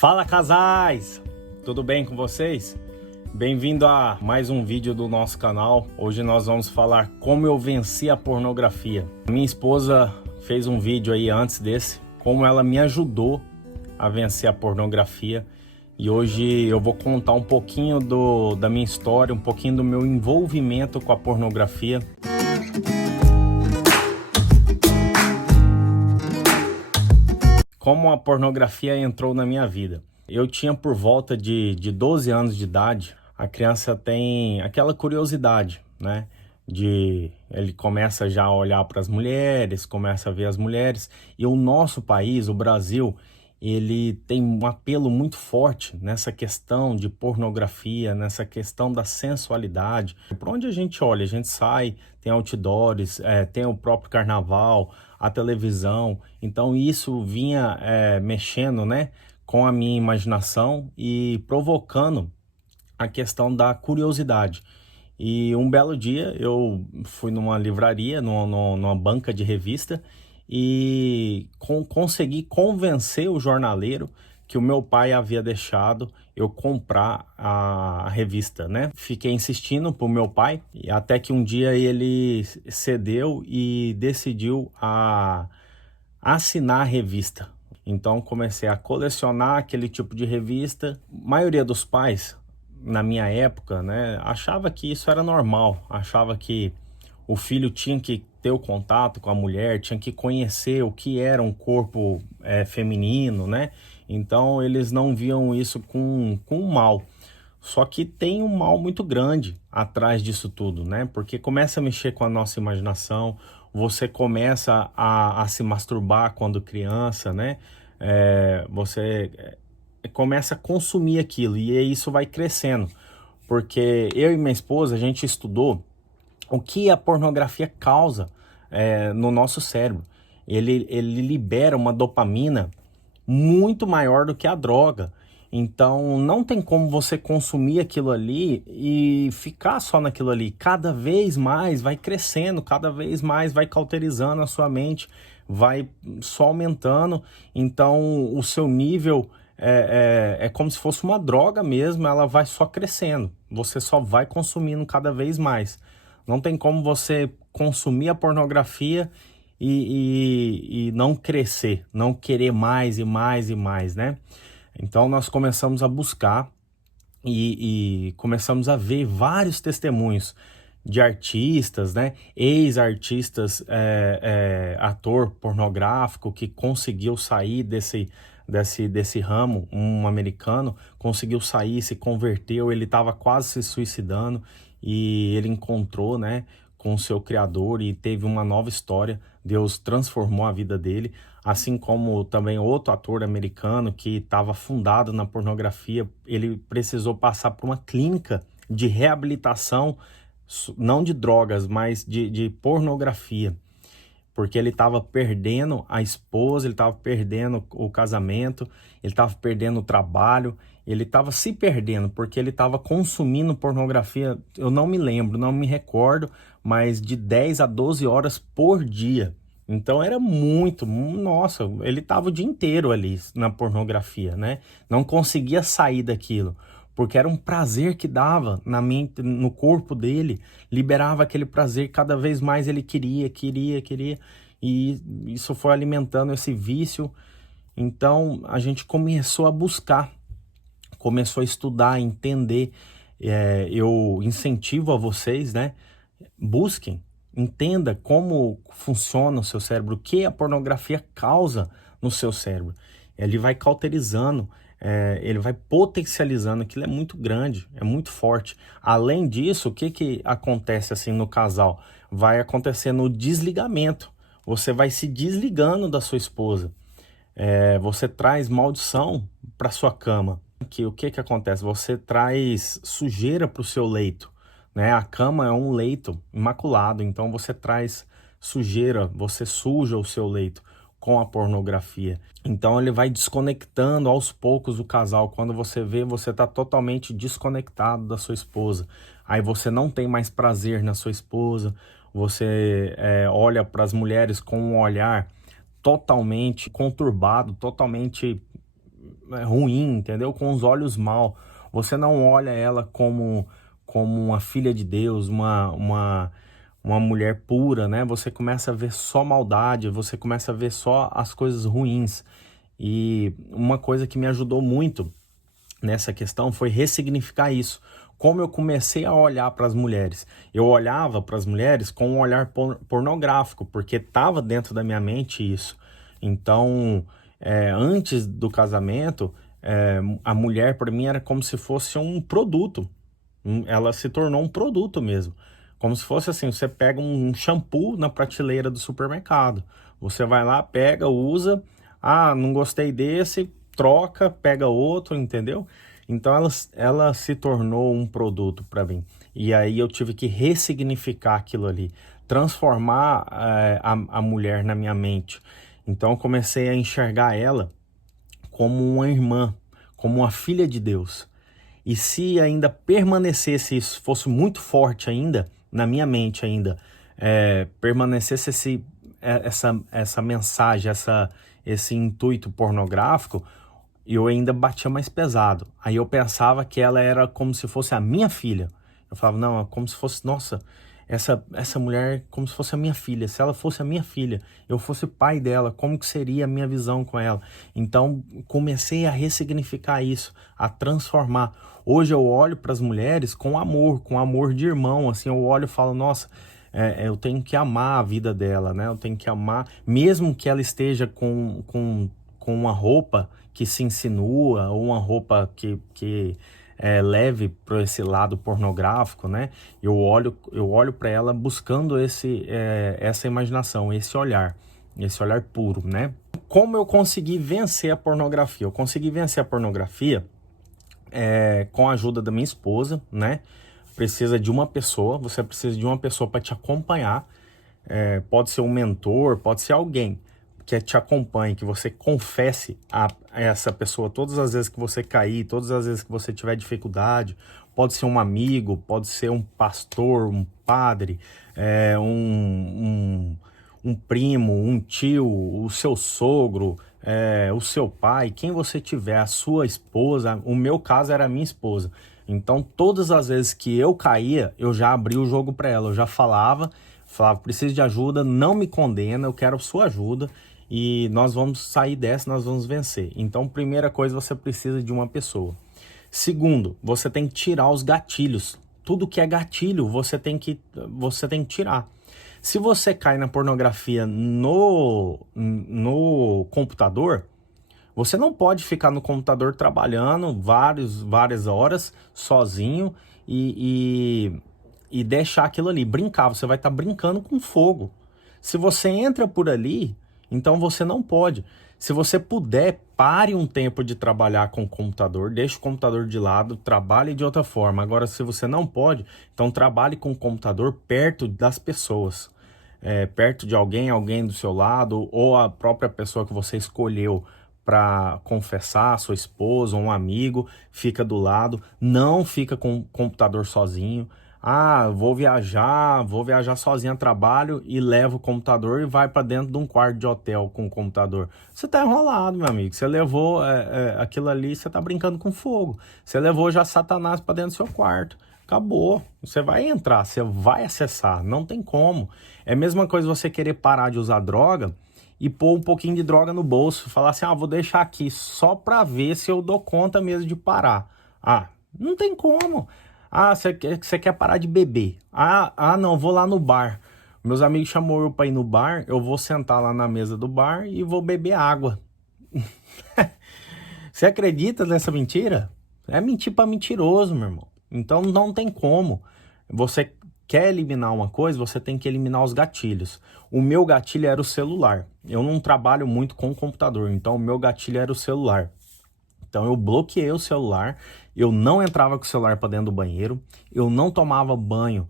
Fala, casais! Tudo bem com vocês? Bem-vindo a mais um vídeo do nosso canal. Hoje nós vamos falar como eu venci a pornografia. Minha esposa fez um vídeo aí antes desse, como ela me ajudou a vencer a pornografia. E hoje eu vou contar um pouquinho da minha história, um pouquinho do meu envolvimento com a pornografia. Como a pornografia entrou na minha vida. Eu tinha por volta de 12 anos de idade. A criança tem aquela curiosidade, né? Ele começa já a olhar para as mulheres, começa a ver as mulheres. E o nosso país, o Brasil, ele tem um apelo muito forte nessa questão de pornografia, nessa questão da sensualidade. Por onde a gente olha, a gente sai, tem outdoors, tem o próprio carnaval, a televisão. Então isso vinha mexendo, né, com a minha imaginação e provocando a questão da curiosidade. E um belo dia eu fui numa livraria, numa banca de revista, e consegui convencer o jornaleiro que o meu pai havia deixado eu comprar a revista, né? Fiquei insistindo pro meu pai, até que um dia ele cedeu e decidiu assinar a revista. Então comecei a colecionar aquele tipo de revista. A maioria dos pais, na minha época, né, achava que isso era normal, achava que o filho tinha que ter o contato com a mulher, tinha que conhecer o que era um corpo feminino, né? Então eles não viam isso com mal. Só que tem um mal muito grande atrás disso tudo, né? Porque começa a mexer com a nossa imaginação, você começa a se masturbar quando criança, né? Você começa a consumir aquilo e isso vai crescendo. Porque eu e minha esposa, a gente estudou o que a pornografia causa no nosso cérebro. Ele libera uma dopamina muito maior do que a droga. Então não tem como você consumir aquilo ali e ficar só naquilo ali. Cada vez mais vai crescendo, cada vez mais vai cauterizando a sua mente, vai só aumentando. Então o seu nível é como se fosse uma droga mesmo, ela vai só crescendo. Você só vai consumindo cada vez mais. Não tem como você consumir a pornografia e não crescer, não querer mais e mais e mais, né? Então nós começamos a buscar e começamos a ver vários testemunhos de artistas, né? Ex-artistas, ator pornográfico que conseguiu sair desse ramo, um americano, conseguiu sair, se converteu, ele estava quase se suicidando e ele encontrou, né, com o seu criador e teve uma nova história. Deus transformou a vida dele, assim como também outro ator americano que estava afundado na pornografia. Ele precisou passar por uma clínica de reabilitação, não de drogas, mas de pornografia, porque ele estava perdendo a esposa, ele estava perdendo o casamento, ele estava perdendo o trabalho, ele estava se perdendo, porque ele estava consumindo pornografia, eu não me lembro, não me recordo, mas de 10 a 12 horas por dia. Então era muito, nossa, ele estava o dia inteiro ali na pornografia, né? Não conseguia sair daquilo, porque era um prazer que dava na mente, no corpo dele, liberava aquele prazer, cada vez mais ele queria, e isso foi alimentando esse vício. Então a gente começou a buscar, começou a estudar, entender. Eu incentivo a vocês, né? Busquem, entenda como funciona o seu cérebro, o que a pornografia causa no seu cérebro. Ele vai cauterizando, ele vai potencializando, aquilo é muito grande, é muito forte. Além disso, o que acontece assim no casal? Vai acontecer no desligamento, você vai se desligando da sua esposa, você traz maldição para sua cama. O que acontece? Você traz sujeira para o seu leito, né? A cama é um leito imaculado, então você traz sujeira, você suja o seu leito com a pornografia. Então ele vai desconectando aos poucos o casal. Quando você vê, você está totalmente desconectado da sua esposa. Aí você não tem mais prazer na sua esposa, você olha para as mulheres com um olhar totalmente conturbado, totalmente ruim, entendeu? Com os olhos mal. Você não olha ela como uma filha de Deus, uma mulher pura, né? Você começa a ver só maldade, você começa a ver só as coisas ruins. E uma coisa que me ajudou muito nessa questão foi ressignificar isso. Como eu comecei a olhar para as mulheres. Eu olhava para as mulheres com um olhar pornográfico, porque estava dentro da minha mente isso. Então, antes do casamento, a mulher para mim era como se fosse um produto. Ela se tornou um produto mesmo. Como se fosse assim, você pega um shampoo na prateleira do supermercado. Você vai lá, pega, usa. Ah, não gostei desse, troca, pega outro, entendeu? Então ela se tornou um produto para mim. E aí eu tive que ressignificar aquilo ali, transformar a mulher na minha mente. Então eu comecei a enxergar ela como uma irmã, como uma filha de Deus. E se ainda permanecesse isso, fosse muito forte ainda, na minha mente ainda, permanecesse essa mensagem, esse intuito pornográfico, eu ainda batia mais pesado. Aí eu pensava que ela era como se fosse a minha filha. Eu falava, não, é como se fosse, nossa, essa mulher é como se fosse a minha filha. Se ela fosse a minha filha, eu fosse pai dela, como que seria a minha visão com ela? Então comecei a ressignificar isso, a transformar. Hoje eu olho para as mulheres com amor de irmão, assim, eu olho e falo, nossa, eu tenho que amar a vida dela, né? Eu tenho que amar, mesmo que ela esteja com uma roupa que se insinua, ou uma roupa que leve para esse lado pornográfico, né? Eu olho para ela buscando essa imaginação, esse olhar puro, né? Como eu consegui vencer a pornografia? Eu consegui vencer a pornografia com a ajuda da minha esposa, né? Precisa de uma pessoa, você precisa de uma pessoa para te acompanhar. Pode ser um mentor, pode ser alguém que te acompanhe, que você confesse a essa pessoa todas as vezes que você cair, todas as vezes que você tiver dificuldade. Pode ser um amigo, pode ser um pastor, um padre, um primo, um tio, o seu sogro, o seu pai, quem você tiver, a sua esposa. O meu caso era a minha esposa. Então, todas as vezes que eu caía, eu já abri o jogo para ela, eu já falava, preciso de ajuda, não me condena, eu quero sua ajuda e nós vamos sair dessa, nós vamos vencer. Então, primeira coisa, você precisa de uma pessoa. Segundo, você tem que tirar os gatilhos. Tudo que é gatilho, você tem que tirar. Se você cai na pornografia no computador, você não pode ficar no computador trabalhando várias horas sozinho e deixar aquilo ali, brincar. Você vai estar brincando com fogo. Se você entra por ali, então você não pode. Se você puder, pare um tempo de trabalhar com o computador, deixe o computador de lado, trabalhe de outra forma. Agora, se você não pode, então trabalhe com o computador perto das pessoas. Perto de alguém do seu lado, ou a própria pessoa que você escolheu para confessar, sua esposa, um amigo, fica do lado. Não fica com o computador sozinho. Ah, vou viajar sozinho a trabalho e levo o computador e vai para dentro de um quarto de hotel com o computador. Você tá enrolado, meu amigo. Você levou aquilo ali, você tá brincando com fogo. Você levou já Satanás para dentro do seu quarto. Acabou. Você vai entrar, você vai acessar. Não tem como. É a mesma coisa você querer parar de usar droga e pôr um pouquinho de droga no bolso. Falar assim, vou deixar aqui só para ver se eu dou conta mesmo de parar. Não tem como. Você quer parar de beber. Não, vou lá no bar. Meus amigos chamou eu para ir no bar, eu vou sentar lá na mesa do bar e vou beber água. Você acredita nessa mentira? É mentir para mentiroso, meu irmão. Então não tem como. Você quer eliminar uma coisa, você tem que eliminar os gatilhos. O meu gatilho era o celular. Eu não trabalho muito com o computador, então o meu gatilho era o celular. Então eu bloqueei o celular, eu não entrava com o celular para dentro do banheiro, eu não tomava banho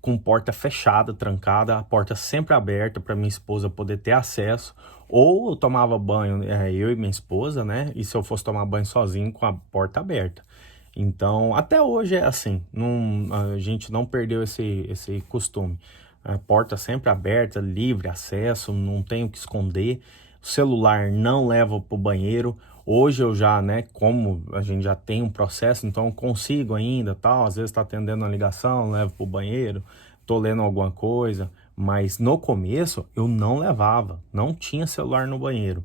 com porta fechada, trancada, a porta sempre aberta para minha esposa poder ter acesso, ou eu tomava banho, eu e minha esposa, né? E se eu fosse tomar banho sozinho, com a porta aberta. Então, até hoje é assim, a gente não perdeu esse costume. A porta sempre aberta, livre acesso, não tem o que esconder. o celular não levo para o banheiro. Hoje eu já, né, como a gente já tem um processo, então eu consigo ainda, tal, às vezes está atendendo uma ligação, levo para o banheiro, tô lendo alguma coisa, mas no começo eu não levava, não tinha celular no banheiro.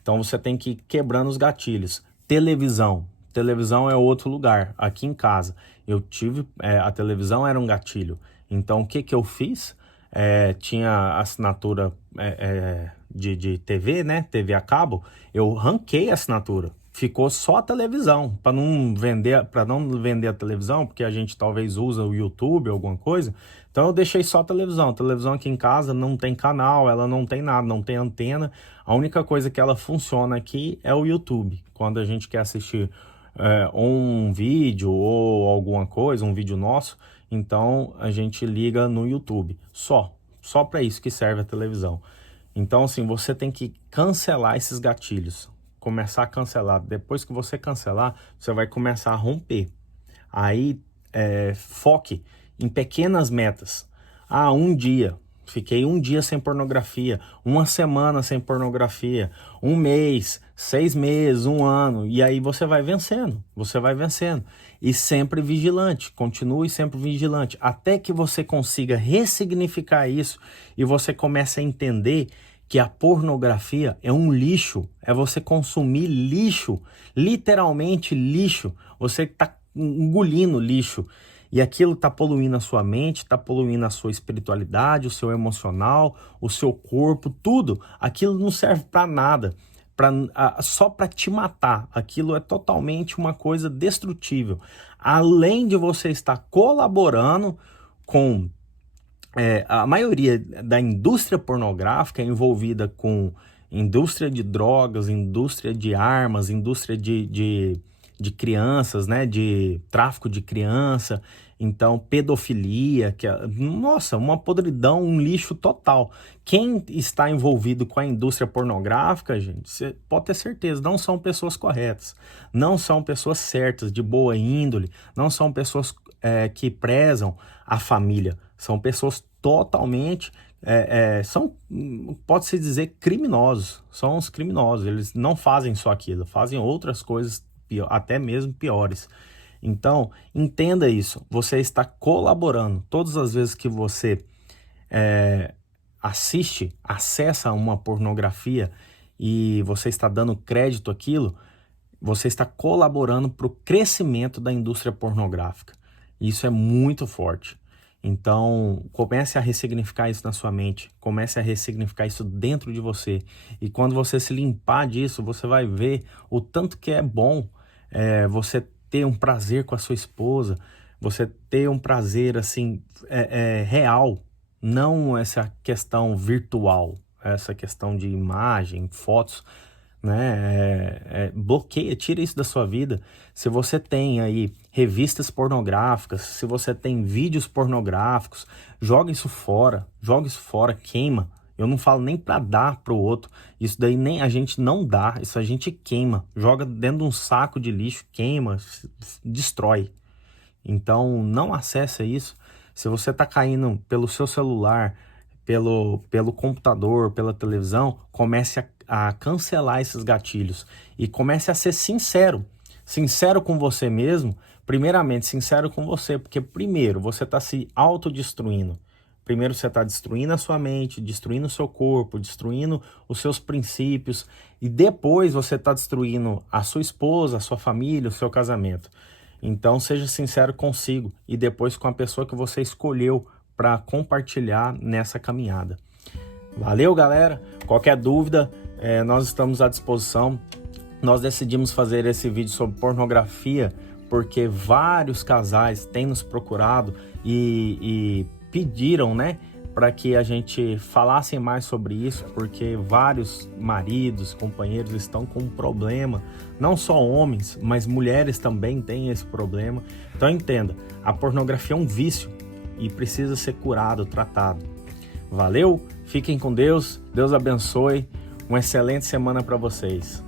Então você tem que ir quebrando os gatilhos. Televisão é outro lugar. Aqui em casa eu tive, a televisão era um gatilho. Então o que eu fiz? Tinha assinatura de TV, né? TV a cabo. Eu ranquei a assinatura. Ficou só a televisão, para não vender a televisão, porque a gente talvez usa o YouTube, alguma coisa. Então eu deixei só a televisão. A televisão aqui em casa não tem canal, ela não tem nada, não tem antena. A única coisa que ela funciona aqui é o YouTube. Quando a gente quer assistir um vídeo ou alguma coisa, um vídeo nosso, então a gente liga no YouTube. Só para isso que serve a televisão. Então assim, você tem que cancelar esses gatilhos. Começar a cancelar. Depois que você cancelar, você vai começar a romper. Aí foque em pequenas metas. Um dia, fiquei um dia sem pornografia, uma semana sem pornografia, um mês, 6 meses, um ano, e aí você vai vencendo. E sempre vigilante, continue sempre vigilante, até que você consiga ressignificar isso e você comece a entender que a pornografia é um lixo, é você consumir lixo, literalmente lixo, você está engolindo lixo, e aquilo está poluindo a sua mente, está poluindo a sua espiritualidade, o seu emocional, o seu corpo, tudo. Aquilo não serve para nada, só para te matar. Aquilo é totalmente uma coisa destrutível. Além de você estar colaborando com a maioria da indústria pornográfica é envolvida com indústria de drogas, indústria de armas, indústria de crianças, né? De tráfico de criança, então pedofilia, nossa, uma podridão, um lixo total. Quem está envolvido com a indústria pornográfica, gente, você pode ter certeza, não são pessoas corretas, não são pessoas certas, de boa índole, não são pessoas que prezam a família, são pessoas totalmente, pode-se dizer, criminosos, são os criminosos, eles não fazem só aquilo, fazem outras coisas, até mesmo piores. Então, entenda isso, você está colaborando, todas as vezes que você acessa uma pornografia e você está dando crédito àquilo, você está colaborando para o crescimento da indústria pornográfica. Isso é muito forte. Então, comece a ressignificar isso na sua mente, comece a ressignificar isso dentro de você. E quando você se limpar disso, você vai ver o tanto que é bom você ter um prazer com a sua esposa, você ter um prazer assim real, não essa questão virtual, essa questão de imagem, fotos, né? Bloqueia, tira isso da sua vida. Se você tem aí revistas pornográficas, se você tem vídeos pornográficos, joga isso fora, queima. Eu não falo nem para dar pro outro, isso daí nem a gente não dá, isso a gente queima, joga dentro de um saco de lixo, queima, destrói. Então não acessa isso. Se você tá caindo pelo seu celular, pelo computador, pela televisão, comece a cancelar esses gatilhos e comece a ser sincero com você mesmo. Primeiramente, sincero com você, porque primeiro você está se autodestruindo. Primeiro você está destruindo a sua mente, destruindo o seu corpo, destruindo os seus princípios, e depois você está destruindo a sua esposa, a sua família, o seu casamento. Então seja sincero consigo e depois com a pessoa que você escolheu para compartilhar nessa caminhada. Valeu, galera! Qualquer dúvida, nós estamos à disposição. Nós decidimos fazer esse vídeo sobre pornografia porque vários casais têm nos procurado e pediram, né, para que a gente falasse mais sobre isso, porque vários maridos, companheiros estão com um problema, não só homens, mas mulheres também têm esse problema. Então entenda, a pornografia é um vício e precisa ser curado, tratado. Valeu, fiquem com Deus, Deus abençoe, uma excelente semana para vocês.